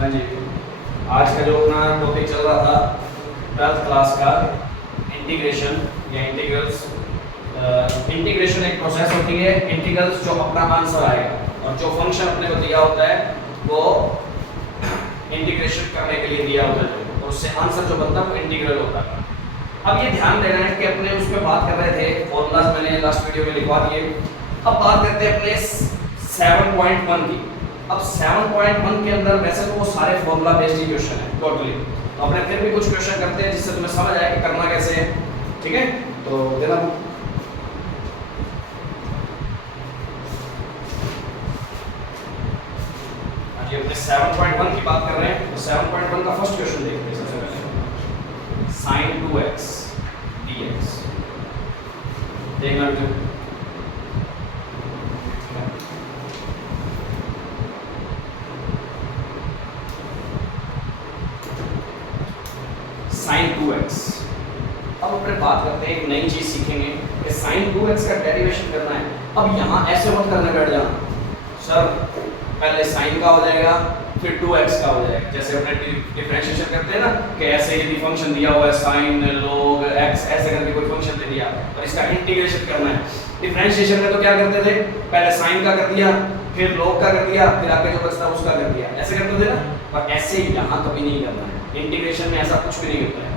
हाँ जी, आज का जो अपना टॉपिक चल रहा था 12th क्लास का इंटीग्रेशन या इंटीग्रल्स। इंटीग्रेशन एक प्रोसेस होती है, इंटीग्रल्स जो अपना आंसर आएगा और जो फंक्शन अपने को दिया होता है वो इंटीग्रेशन करने के लिए दिया होता है, तो उससे आंसर जो बनता है वो इंटीग्रल होता है। अब ये ध्यान देना है कि अपने उस पर बात कर रहे थे, फॉर्मूलाज मैंने लास्ट वीडियो में लिखवा दिए। अब बात करते हैं अपने 7.1 की। अब 7.1 के अंदर वैसे तो वो सारे फॉर्मूला बेस्ड क्वेश्चन है टोटली, तो अपने फिर भी कुछ क्वेश्चन करते हैं जिससे तुम्हें समझ आए कि करना कैसे है। ठीक है, तो देना आज अपने 7.1 की बात कर रहे हैं, तो 7.1 का फर्स्ट क्वेश्चन देखते हैं। सबसे पहले sin 2x dx देखना बेटा। sin 2x। अब अपने बात करते हैं, एक नई चीज सीखेंगे कि sin 2x का डेरिवेशन करना है। अब यहाँ ऐसे मत करने बैठ जाना सर, पहले sin का हो जाएगा फिर 2x का हो जाएगा। जैसे अपने डिफरेंशिएशन करते हैं ना कि ऐसे यदि फंक्शन दिया हुआ है sin log x ऐसे करके कोई फंक्शन दे दिया और इसका इंटीग्रेशन करना है। डिफरेंशिएशन में तो क्या करते थे, पहले sin का कर दिया फिर log का कर दिया फिर आगे जो बचता उसका कर दिया, ऐसे करते थे ना। पर ऐसे यहाँ कभी नहीं करना है, इंटीग्रेशन में ऐसा कुछ भी नहीं होता है।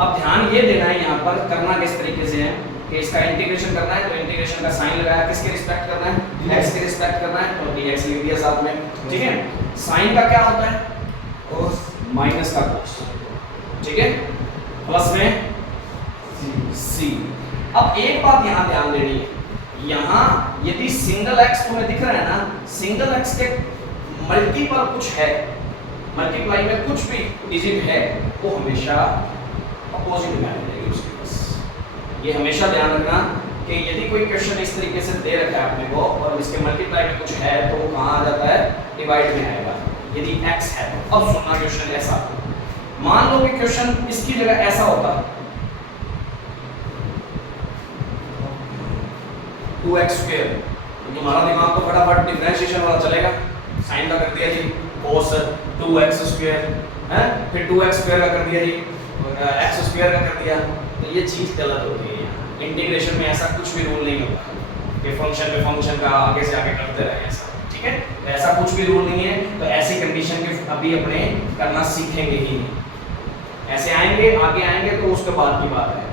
अब ध्यान ये देना है यहाँ पर करना किस तरीके से है कि इसका इंटीग्रेशन करना है, तो इंटीग्रेशन का साइन लगाया, किसके रिस्पेक्ट करना है, x के रिस्पेक्ट करना है, तो dx लिख दिया साथ में। ठीक है, साइन का क्या होता है, cos माइनस का cos, ठीक है, प्लस में c। अब एक बात यहाँ ध्यान देनी है, यहाँ यदि सिंगल x तुम्हें दिख रहा है ना, सिंगल x के मल्टीपल कुछ है, मल्टीप्लाई में कुछ भी डिजिट है, वो हमेशा अपोजिट में आ जाएगी उसके पास। ये हमेशा ध्यान रखना कि यदि कोई क्वेश्चन इस तरीके से दे रखा है अपने को और इसके मल्टीप्लाई में कुछ है तो वो कहाँ आ जाता है, डिवाइड में आएगा यदि x है। अब सुनना क्वेश्चन ऐसा, मान लो कि क्वेश्चन इसकी जगह ऐसा होता 2x स्क्वायर, तो तुम्हारा दिमाग तो फटाफट डिफरेंशिएशन वाला चलेगा, साइन का कर दिया जी cos 2x स्क्वायर है, फिर 2x स्क्वायर का कर दिया जी x स्क्वायर का कर दिया। तो ये चीज गलत होती है यहाँ, इंटीग्रेशन में ऐसा कुछ भी रूल नहीं होता कि फंक्शन पे फंक्शन का आगे से आगे करते रहे ऐसा। ठीक है, तो ऐसा कुछ भी रूल नहीं है, तो ऐसी कंडीशन के अभी अपने करना सीखेंगे ही नहीं। ऐसे आएंगे आगे आएंगे तो उसके बाद की बात है,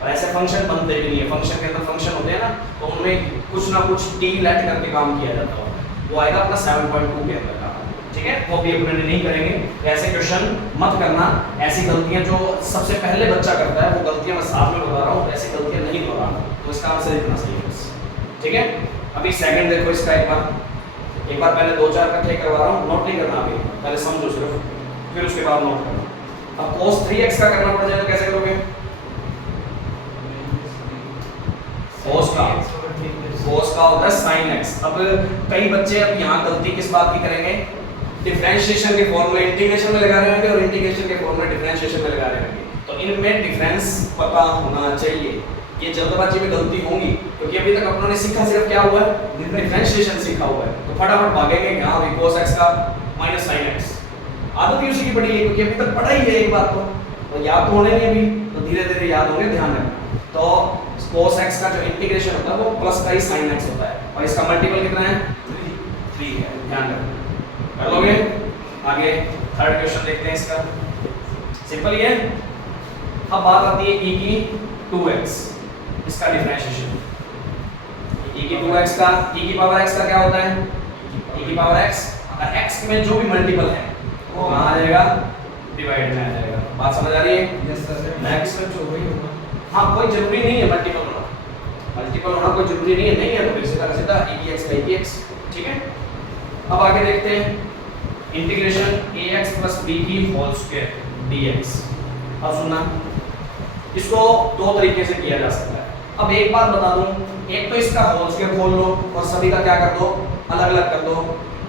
और ऐसे फंक्शन बनते भी नहीं है। फंक्शन के अंदर फंक्शन होते हैं ना, तो उनमें कुछ ना कुछ टी लेट करके काम किया जाता है, वो आएगा अपना 7.2 के अंदर का। ठीक है, वो भी अपने नहीं करेंगे। तो ऐसे क्वेश्चन मत करना, ऐसी गलतियां जो सबसे पहले बच्चा करता है वो गलतियां मैं साथ में बता रहा हूँ, ऐसी गलतियां नहीं दोहराना, तो इसका आंसर इतना सही है। ठीक है, अभी सेकंड देखो इसका, एक बार पहले 2-4 इकट्ठे करवा रहा हूँ, नोट नहीं करना अभी, पहले समझो सिर्फ, फिर उसके बाद नोट करना। अब cos 3x का करना पड़ जाए तो कैसे करोगे, cos का होता है sin x। अब कई बच्चे अब यहाँ गलती किस बात की करेंगे, डिफरेंशिएशन के फॉर्मूले इंटीग्रेशन में लगा रहे होंगे और इंटीग्रेशन के फॉर्मूले डिफरेंशिएशन में लगा रहे होंगे, तो इनमें डिफरेंस पता होना चाहिए। ये जल्दबाजी में गलती होंगी क्योंकि अभी तक अपनों ने सीखा सिर्फ क्या हुआ है, डिफरेंशिएशन सीखा हुआ है, तो फटाफट भागेंगे हाँ भाई cos x का माइनस sin x। आदत ही उसी की पड़ी है क्योंकि अभी तक पढ़ा ही है एक बात तो याद तो होने नहीं अभी, तो धीरे धीरे याद होंगे, ध्यान रखना। तो cos x का जो इंटीग्रेशन होता है वो प्लस का ही sin x होता है, और इसका मल्टीपल कितना है 3 है, ध्यान रखना। कर लोगे, आगे थर्ड क्वेश्चन देखते हैं इसका, सिंपल ये। अब बात आती है e की 2x, इसका डिफरेंशिएशन। e की 2x का, e की पावर x का क्या होता है, e की पावर x, और x में जो भी मल्टीपल है वो कहाँ आ जाएगा, डिवाइड में आ जाएगा। बात समझ आ रही है? यस सर, नेक्स्ट में जो वही होगा। हाँ, कोई जरूरी नहीं है मल्टीपल होना, मल्टीपल होना कोई जरूरी नहीं है, नहीं है तो फिर सीधा सीधा e की x का e की x। ठीक है, अब आगे देखते हैं इंटीग्रेशन ax प्लस b की होल स्क्वायर dx। अब सुनना, इसको दो तरीके से किया जा सकता है। अब एक बात बता दूं, एक तो इसका होल स्क्वायर खोल लो और सभी का क्या कर दो, अलग अलग कर दो,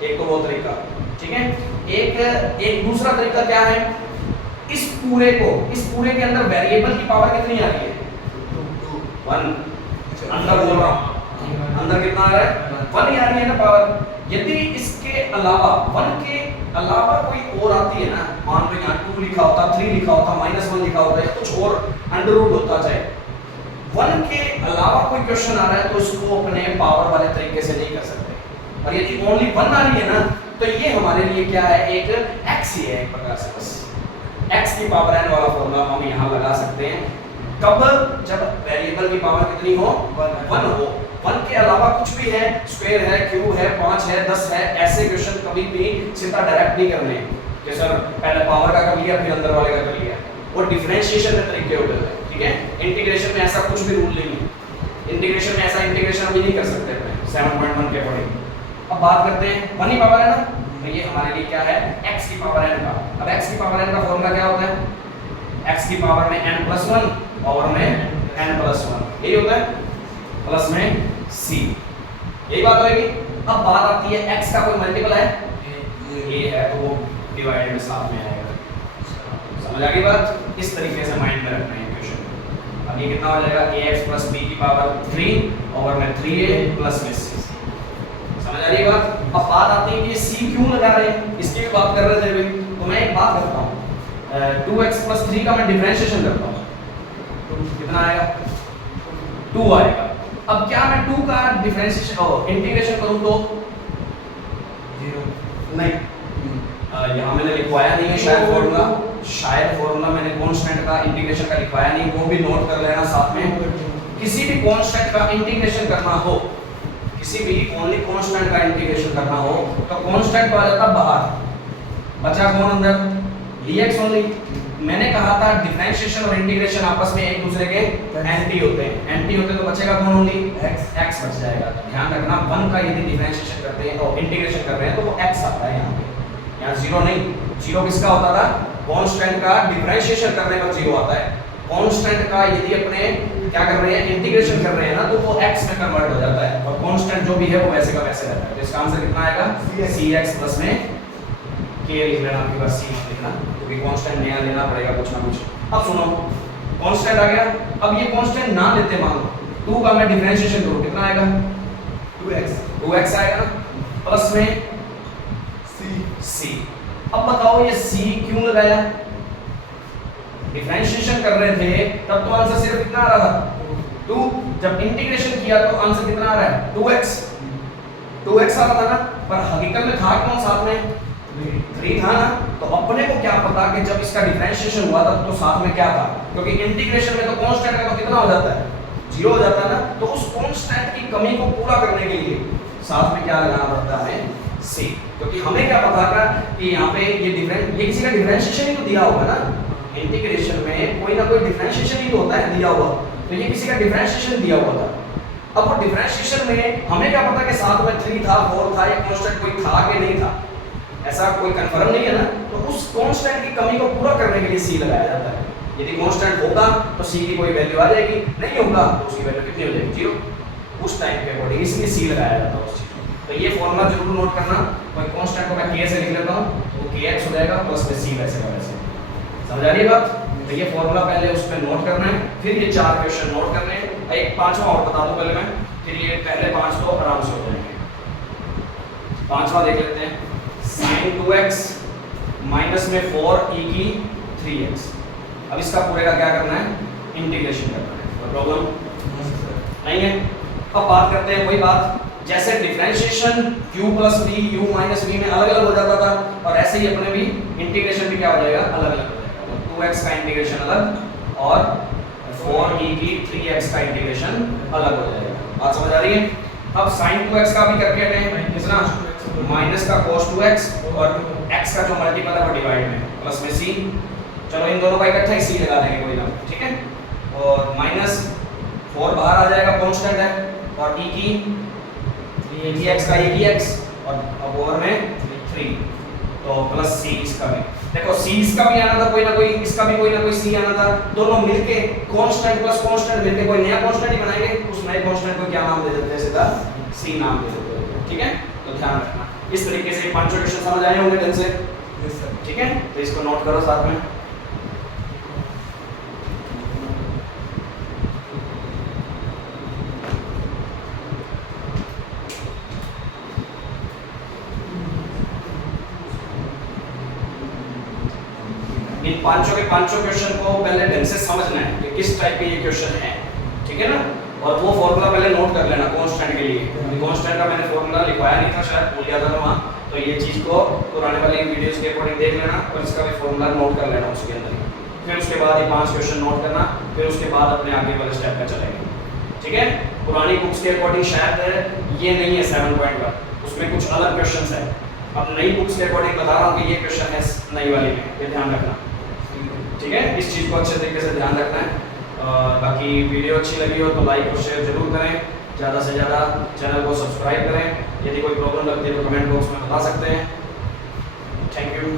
एक तो वो तरीका। ठीक है, एक दूसरा तरीका क्या है, इस पूरे के अंदर वेरिएबल की पावर कितनी आ रही है, 1। अंदर बोल रहा हूँ, अंदर कितना आ रहा है, 1 ही आ रही है ना पावर। यदि इसके अलावा 1 के अलावा कोई और आती है ना, मान लो यहाँ 2 लिखा होता, 3 लिखा होता, -1 लिखा होता है, कुछ और अंडर रूट होता चाहे 1 के अलावा कोई क्वेश्चन आ रहा है तो उसको अपने पावर वाले तरीके से नहीं कर सकते। और यदि ओनली 1 आ रही है ना तो ये हमारे लिए क्या है, एक x ही है एक प्रकार से, बस x की पावर n वाला फॉर्मूला हम यहाँ लगा सकते हैं। कब? जब वेरिएबल की पावर कितनी हो, 1 हो। 1 के अलावा कुछ भी है, स्क्वायर है, क्यूब है, 5 है, 10 है, ऐसे क्वेश्चन कभी भी सीधा डायरेक्ट नहीं करने हैं कि सर पहले पावर का कर लिया फिर अंदर वाले का कर लिया, वो डिफरेंशिएशन के तरीके होते हैं, ठीक है। इंटीग्रेशन में ऐसा कुछ भी रूल नहीं है, इंटीग्रेशन में ऐसा इंटीग्रेशन भी नहीं कर सकते अपने 7.1 के अकॉर्डिंग। अब बात करते हैं 1 ही पावर है ना, तो ये हमारे लिए क्या है, x की पावर n का। अब x की पावर n का फॉर्मूला क्या होता है, x की पावर में n+1 पावर में n+1, यही होता है, प्लस में c, यही बात होगी। अब बात आती है x का कोई मल्टीपल है, ये है तो वो डिवाइड में साथ में आएगा, समझ आ गई बात। इस तरीके से माइंड में रखना है इक्वेशन। अब ये कितना हो जाएगा, ax + b की पावर 3 पावर में 3a प्लस में c, समझ आ रही है बात। अब बात आती है कि c क्यों लगा रहे हैं, इसकी भी बात कर रहे थे अभी, तो मैं एक बात करता हूँ, 2x + 3 का मैं डिफरेंशिएशन करता हूँ तो कितना आएगा, 2 आएगा। अब क्या मैं 2 का डिफरेंशिएशन इंटीग्रेशन करूँ तो 0 नहीं, यहाँ मैंने लिखवाया नहीं है शायद फॉर्मूला मैंने कांस्टेंट का इंटीग्रेशन का लिखवाया नहीं, वो भी नोट कर लेना साथ में। किसी भी कांस्टेंट का इंटीग्रेशन करना हो, किसी भी ओनली कांस्टेंट का इंटीग्रेशन करना हो तो कांस्टेंट तो आ जाता बाहर, बचा कौन अंदर, dx ओनली। मैंने कहा था डिफरेंशिएशन और इंटीग्रेशन आपस में एक दूसरे के एंटी होते हैं, तो बचेगा कौन ओनली, x बच जाएगा। ध्यान रखना 1 का यदि डिफरेंशिएशन करते हैं और इंटीग्रेशन कर रहे हैं तो वो x आता है यहाँ पे, यहाँ 0 नहीं। 0 किसका होता था, कांस्टेंट का डिफरेंशिएशन करने पर 0 आता है। कांस्टेंट का यदि अपने क्या कर रहे हैं, इंटीग्रेशन कर रहे हैं ना, तो वो x में कन्वर्ट हो जाता है और कांस्टेंट जो भी है वो वैसे का वैसे रहता है। तो इसका आंसर कितना आएगा, cx प्लस में k लिख लेना, आपके पास c लिखना, क्योंकि कांस्टेंट नया लेना पड़ेगा कुछ ना कुछ। अब सुनो, कांस्टेंट आ गया, अब ये कांस्टेंट ना लेते मान लो 2 का मैं डिफरेंशिएशन करूं कितना आएगा, 2x आएगा ना, प्लस में c। अब बताओ ये c क्यों लगाया, डिफरेंशिएशन कर रहे थे तब तो आंसर सिर्फ कितना आ रहा था 2, जब इंटीग्रेशन किया तो आंसर कितना आ रहा है 2x आ रहा था ना, पर हकीकत में था कौन साथ में, 3 था ना। तो अपने को क्या पता कि जब इसका डिफरेंशिएशन हुआ था तो साथ में क्या था, क्योंकि इंटीग्रेशन में तो कांस्टेंट का तो कितना हो जाता है, 0 हो जाता है ना। तो उस कांस्टेंट की कमी को पूरा करने के लिए साथ में क्या लगाना पड़ता है, c, क्योंकि हमें क्या पता था कि यहाँ पे ये किसी का डिफरेंशिएशन ही तो दिया होगा ना, इंटीग्रेशन में कोई ना कोई डिफरेंशिएशन ही तो होता है दिया हुआ, तो ये किसी का डिफरेंशिएशन दिया हुआ था। अब वो डिफरेंशिएशन में हमें क्या पता कि साथ में 3 था, 4 था, या कांस्टेंट कोई था कि नहीं था, ऐसा कोई कंफर्म नहीं है ना। तो उस कांस्टेंट की कमी को पूरा करने के लिए c लगाया जाता है। यदि कांस्टेंट होगा तो c की कोई वैल्यू आ जाएगी, नहीं होगा तो उसकी वैल्यू कितनी हो जाएगी, 0, उस टाइम के अकॉर्डिंग, इसलिए c लगाया जाता है उस चीज में। तो ये फॉर्मूला जरूर नोट करना, कोई कांस्टेंट को मैं k से लिख लेता हूं तो kx हो जाएगा प्लस में c वैसे का वैसे, समझ आ रही है बात। तो ये फॉर्मूला पहले उस पे नोट करना है, फिर ये 4 क्वेश्चन नोट करने हैं, एक 5वां और बता दूं पहले मैं, फिर ये पहले 5 तो आराम से हो जाएंगे। 5वां देख लेते हैं, sin 2x माइनस में 4e की 3x। अब इसका पूरे का क्या करना है, इंटीग्रेशन करना है, कोई प्रॉब्लम नहीं है। अब बात करते हैं वही बात, जैसे differentiation u plus v u minus v में अलग अलग हो जाता था, और ऐसे ही अपने भी इंटीग्रेशन भी क्या हो जाएगा, अलग अलग हो जाएगा। तो 2x का इंटीग्रेशन अलग और 4e की 3x का इंटीग्रेशन अलग हो जाएगा। बात समझ आ रही है। अब sin 2x का भी करके हटें, कितना, माइनस का cos 2x और x का जो मल्टीपल है वो डिवाइड में प्लस में c। चलो इन दोनों का इकट्ठा ही c लगा देंगे कोई ना, ठीक है। और माइनस 4 बाहर आ जाएगा, कांस्टेंट है, और e की 3x का e की x और अब ओवर में 3, तो प्लस c इसका भी। देखो c इसका भी आना था कोई ना कोई, इसका भी कोई ना कोई c आना था, दोनों मिलके कांस्टेंट प्लस कांस्टेंट मिलके कोई नया कांस्टेंट ही बनाएंगे। उस नए कांस्टेंट को क्या नाम दे देते हैं, सीधा c नाम दे देते हैं, ठीक है। तो ध्यान रखना, इस तरीके से 5 क्वेश्चन समझ आए होंगे ढंग से, ठीक है। तो इसको नोट करो साथ में। पांचों के पांचों क्वेश्चन को पहले ढंग से समझना है कि किस टाइप के ये क्वेश्चन है, ठीक है ना। और वो फॉर्मूला पहले नोट कर लेना कांस्टेंट के लिए, कांस्टेंट का मैंने फॉर्मूला लिखवाया नहीं था, शायद भूल गया था वहाँ, तो ये चीज़ को पुराने वाली वीडियोस के अकॉर्डिंग देख लेना और इसका भी फॉर्मूला नोट कर लेना उसके अंदर। फिर उसके बाद ये 5 क्वेश्चन नोट करना, फिर उसके बाद अपने आगे वाले स्टेप पे चलेंगे, ठीक है। पुरानी बुक्स के अकॉर्डिंग शायद ये नहीं है 7.1, उसमें कुछ अलग क्वेश्चंस है। अब नई बुक्स के अकॉर्डिंग बता रहा हूँ कि ये क्वेश्चन है नई वाली में, ये ध्यान रखना, ठीक है। इस चीज़ को अच्छे तरीके से ध्यान रखना है। बाकी वीडियो अच्छी लगी हो तो लाइक और शेयर जरूर करें, ज़्यादा से ज़्यादा चैनल को सब्सक्राइब करें। यदि कोई प्रॉब्लम लगती है तो कमेंट बॉक्स में बता सकते हैं। Thank you.